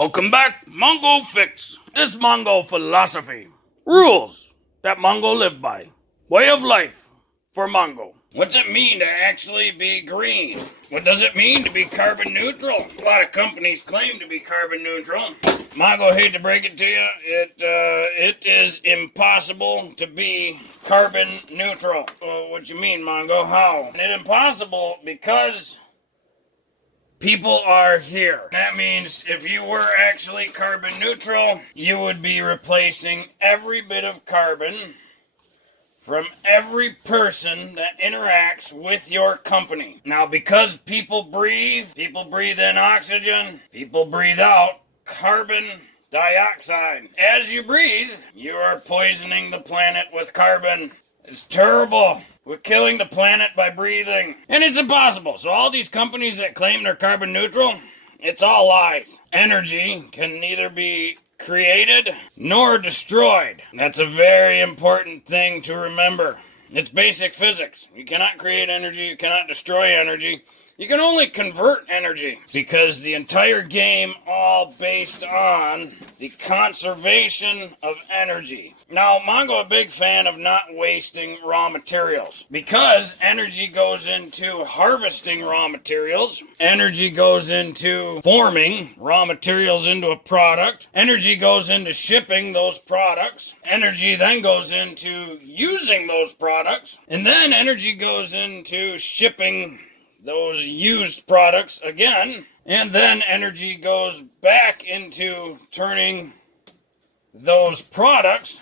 Welcome back, Mongo Fix. This Mongo philosophy. Rules that Mongo live by. Way of life for Mongo. What's it mean to actually be green? What does it mean to be carbon neutral? A lot of companies claim to be carbon neutral. Mongo, hate to break it to you, it is impossible to be carbon neutral. Well, what you mean, Mongo? How? It's impossible because people are here. That means if you were actually carbon neutral, you would be replacing every bit of carbon from every person that interacts with your company. Now, because people breathe in oxygen, people breathe out carbon dioxide. As you breathe, you are poisoning the planet with carbon. It's terrible. We're killing the planet by breathing. And it's impossible. So all these companies that claim they're carbon neutral, it's all lies. Energy can neither be created nor destroyed. That's a very important thing to remember. It's basic physics. You cannot create energy. You cannot destroy energy. You can only convert energy, because the entire game all based on the conservation of energy. Now, Mongo a big fan of not wasting raw materials, because energy goes into harvesting raw materials, energy goes into forming raw materials into a product, energy goes into shipping those products, energy then goes into using those products, and then energy goes into shipping those used products again, and then energy goes back into turning those products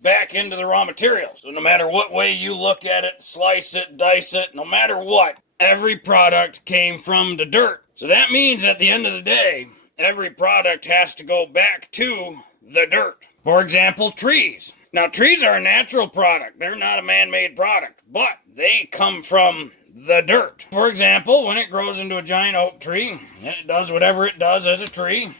back into the raw materials. So no matter what way you look at it, slice it, dice it, no matter what, every product came from the dirt. So that means at the end of the day, every product has to go back to the dirt. For example, trees. Now, trees are a natural product. They're not a man-made product, but they come from the dirt. For example, when it grows into a giant oak tree, and it does whatever it does as a tree,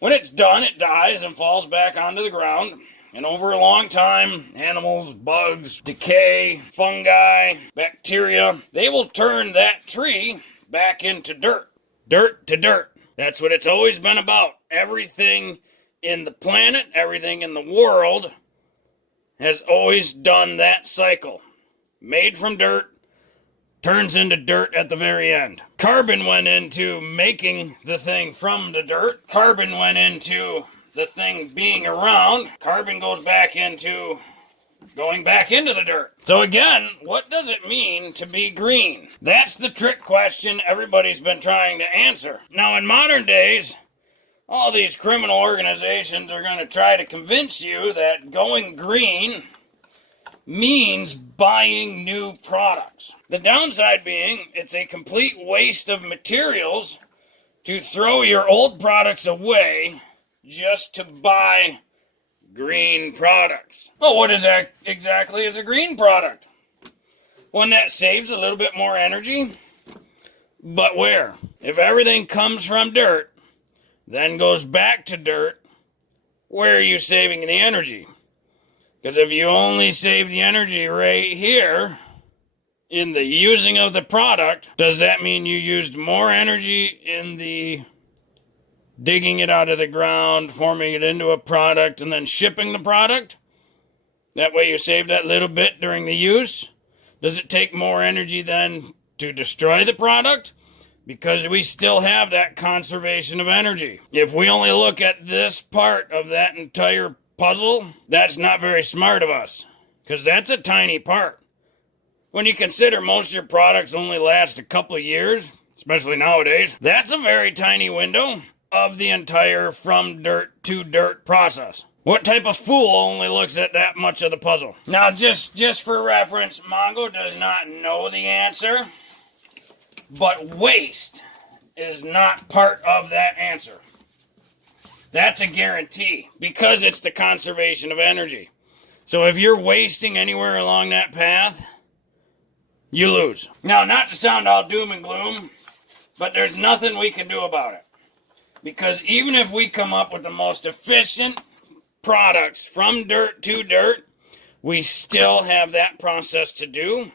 when it's done, it dies and falls back onto the ground. And over a long time, animals, bugs, decay, fungi, bacteria, they will turn that tree back into dirt. Dirt to dirt. That's what it's always been about. Everything in the planet, everything in the world has always done that cycle. Made from dirt, turns into dirt at the very end. Carbon went into making the thing from the dirt. Carbon went into the thing being around. Carbon goes back into going back into the dirt. So again, what does it mean to be green? That's the trick question everybody's been trying to answer. Now, in modern days, all these criminal organizations are going to try to convince you that going green means buying new products. The downside being, it's a complete waste of materials to throw your old products away just to buy green products. Well, what is that exactly is a green product? One that saves a little bit more energy, but where? If everything comes from dirt, then goes back to dirt, where are you saving the energy? Because if you only save the energy right here in the using of the product, does that mean you used more energy in the digging it out of the ground, forming it into a product, and then shipping the product? That way you save that little bit during the use. Does it take more energy then to destroy the product? Because we still have that conservation of energy. If we only look at this part of that entire puzzle, that's not very smart of us, because that's a tiny part. When you consider most of your products only last a couple of years, especially nowadays, that's a very tiny window of the entire from dirt to dirt process. What type of fool only looks at that much of the puzzle? Now, just for reference, Mongo does not know the answer, but waste is not part of that answer. That's a guarantee, because it's the conservation of energy. So if you're wasting anywhere along that path, you lose. Now, not to sound all doom and gloom, but there's nothing we can do about it. Because even if we come up with the most efficient products from dirt to dirt, we still have that process to do.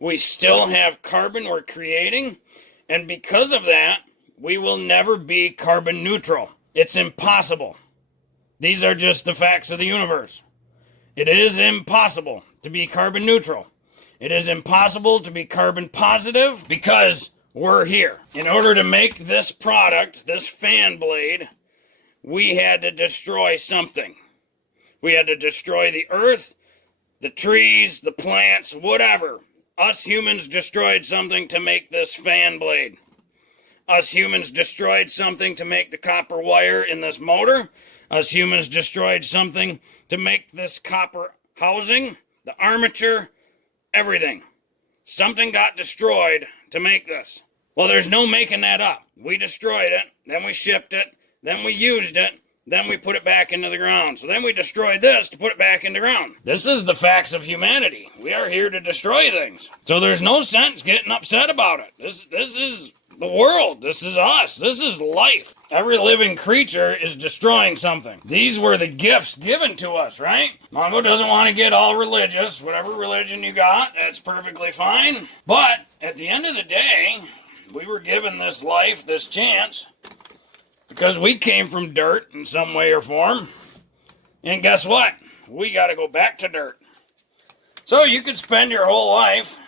We still have carbon we're creating. And because of that, we will never be carbon neutral. It's impossible. These are just the facts of the universe. It is impossible to be carbon neutral. It is impossible to be carbon positive because we're here. In order to make this product, this fan blade, we had to destroy something. We had to destroy the earth, the trees, the plants, whatever. Us humans destroyed something to make this fan blade. Us humans destroyed something to make the copper wire in this motor. Us humans destroyed something to make this copper housing, the armature, everything. Something got destroyed to make this. Well, there's no making that up. We destroyed it, then we shipped it, then we used it, then we put it back into the ground. So then we destroyed this to put it back into the ground. This is the facts of humanity. We are here to destroy things. So there's no sense getting upset about it. This is the world. This is us. This is life. Every living creature is destroying something. These were the gifts given to us, right? Mongo doesn't want to get all religious. Whatever religion you got, that's perfectly fine. But at the end of the day, we were given this life, this chance, because we came from dirt in some way or form. And guess what? We got to go back to dirt. So you could spend your whole life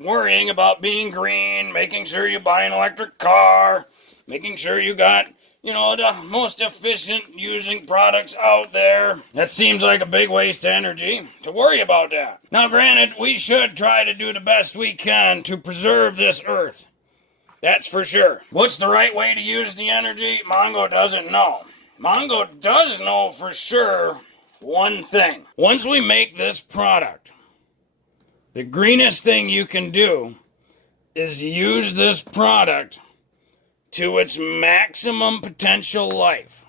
worrying about being green, making sure you buy an electric car, making sure you got, the most efficient using products out there. That seems like a big waste of energy to worry about that. Now, granted, we should try to do the best we can to preserve this earth. That's for sure. What's the right way to use the energy? Mongo doesn't know. Mongo does know for sure one thing. Once we make this product, the greenest thing you can do is use this product to its maximum potential life.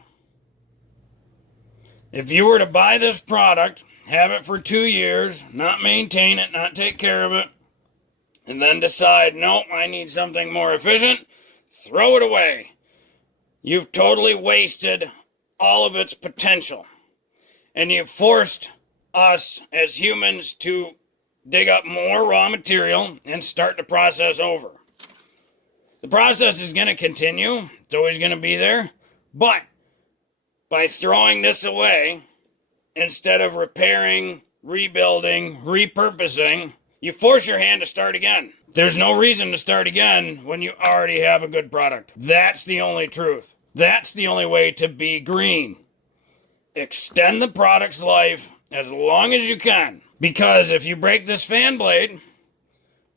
If you were to buy this product, have it for 2 years, not maintain it, not take care of it, and then decide, nope, I need something more efficient, throw it away. You've totally wasted all of its potential. And you've forced us as humans to dig up more raw material and start the process over. The process is going to continue. It's always going to be there. But by throwing this away, instead of repairing, rebuilding, repurposing, you force your hand to start again. There's no reason to start again when you already have a good product. That's the only truth. That's the only way to be green. Extend the product's life as long as you can. Because if you break this fan blade,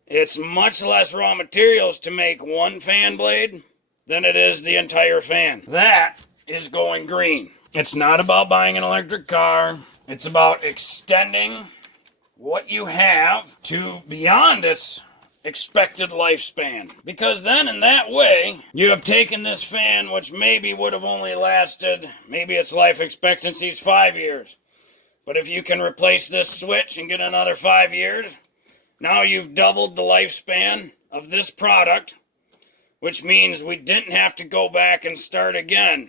it's much less raw materials to make one fan blade than it is the entire fan. That is going green. It's not about buying an electric car. It's about extending what you have to beyond its expected lifespan. Because then in that way, you have taken this fan, which maybe would have only lasted, maybe its life expectancy is 5 years. But if you can replace this switch and get another 5 years, now you've doubled the lifespan of this product, which means we didn't have to go back and start again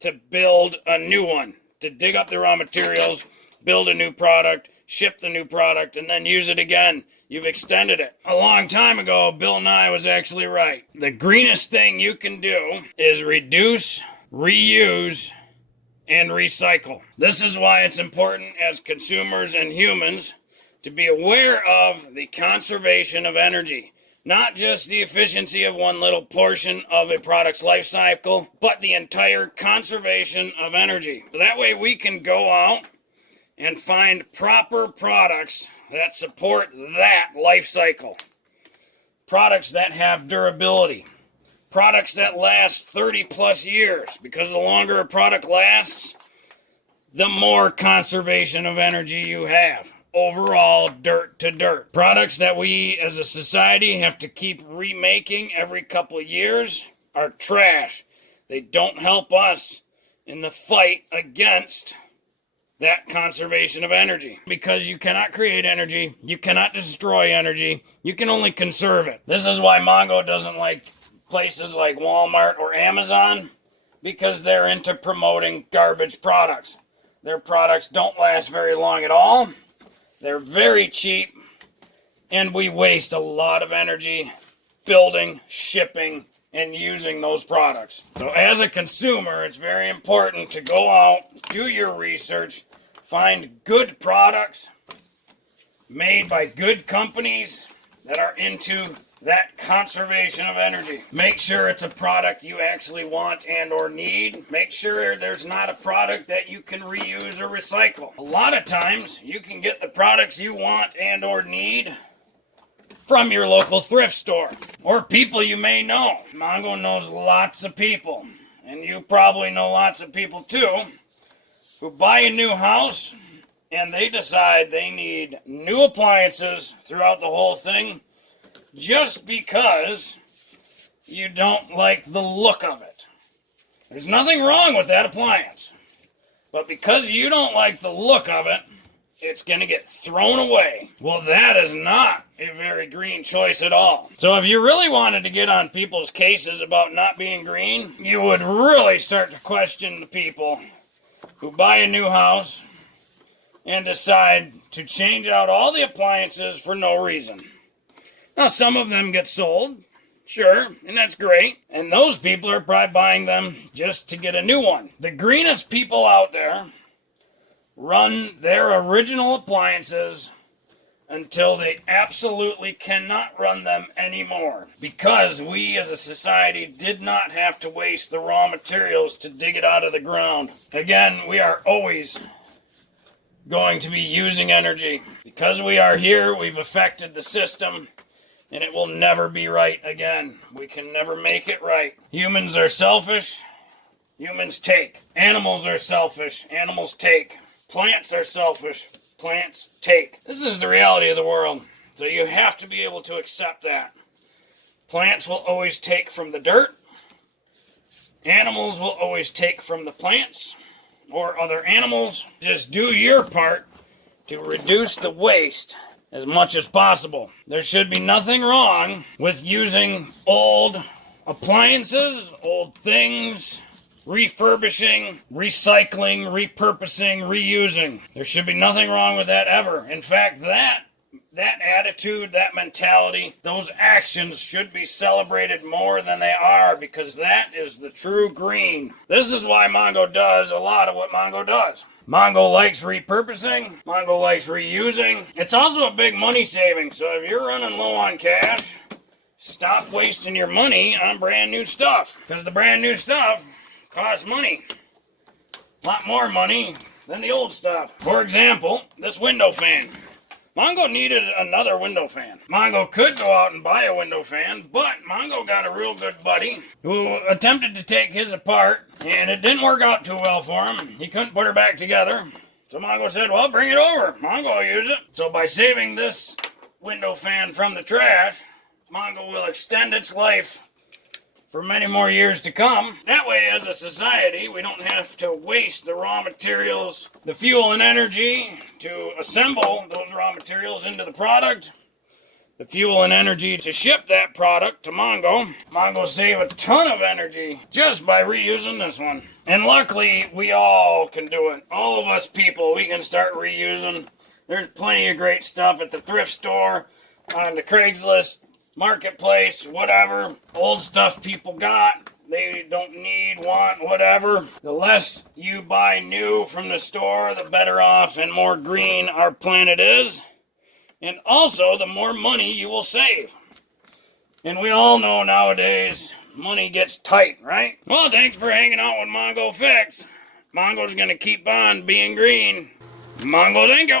to build a new one, to dig up the raw materials, build a new product, ship the new product, and then use it again. You've extended it. A long time ago, Bill Nye was actually right. The greenest thing you can do is reduce, reuse, and recycle. This is why it's important as consumers and humans to be aware of the conservation of energy. Not just the efficiency of one little portion of a product's life cycle, but the entire conservation of energy. So that way we can go out and find proper products that support that life cycle. Products that have durability. Products that last 30 plus years, because the longer a product lasts, the more conservation of energy you have. Overall, dirt to dirt. Products that we as a society have to keep remaking every couple of years are trash. They don't help us in the fight against that conservation of energy. Because you cannot create energy, you cannot destroy energy, you can only conserve it. This is why Mongo doesn't like places like Walmart or Amazon, because they're into promoting garbage products. Their products don't last very long at all. They're very cheap, and we waste a lot of energy building, shipping, and using those products. So as a consumer, it's very important to go out, do your research, find good products made by good companies that are into that conservation of energy. Make sure it's a product you actually want and or need. Make sure there's not a product that you can reuse or recycle. A lot of times you can get the products you want and or need from your local thrift store or people you may know. Mongo knows lots of people, and you probably know lots of people too, who buy a new house and they decide they need new appliances throughout the whole thing just because you don't like the look of it. There's nothing wrong with that appliance, but because you don't like the look of it, it's going to get thrown away. Well, that is not a very green choice at all. So if you really wanted to get on people's cases about not being green, you would really start to question the people who buy a new house and decide to change out all the appliances for no reason. Now, some of them get sold, sure, and that's great. And those people are probably buying them just to get a new one. The greenest people out there run their original appliances until they absolutely cannot run them anymore, because we as a society did not have to waste the raw materials to dig it out of the ground. Again, we are always going to be using energy. Because we are here, we've affected the system, and it will never be right again. We can never make it right. Humans are selfish. Humans take. Animals are selfish. Animals take. Plants are selfish. Plants take. This is the reality of the world. So you have to be able to accept that. Plants will always take from the dirt. Animals will always take from the plants or other animals. Just do your part to reduce the waste as much as possible. There should be nothing wrong with using old appliances, old things, refurbishing, recycling, repurposing, reusing. There should be nothing wrong with that ever. In fact, that attitude, that mentality, those actions should be celebrated more than they are, because that is the true green. This is why Mongo does a lot of what Mongo does. Mongo likes repurposing. Mongo likes reusing. It's also a big money saving. So if you're running low on cash, stop wasting your money on brand new stuff, because the brand new stuff costs money. A lot more money than the old stuff. For example, this window fan. Mongo needed another window fan. Mongo could go out and buy a window fan, but Mongo got a real good buddy who attempted to take his apart, and it didn't work out too well for him. He couldn't put her back together. So Mongo said, well, bring it over. Mongo will use it. So by saving this window fan from the trash, Mongo will extend its life for many more years to come. That way, as a society, we don't have to waste the raw materials, the fuel and energy to assemble those raw materials into the product, the fuel and energy to ship that product to Mongo. Mongo save a ton of energy just by reusing this one. And luckily, we all can do it. All of us people, we can start reusing. There's plenty of great stuff at the thrift store, on the Craigslist, marketplace, whatever. Old stuff people got, they don't need, want, whatever. The less you buy new from the store, the better off and more green our planet is. And also, the more money you will save. And we all know nowadays, money gets tight, right? Well, thanks for hanging out with Mongo Fix. Mongo's gonna keep on being green. Mongo, thank you.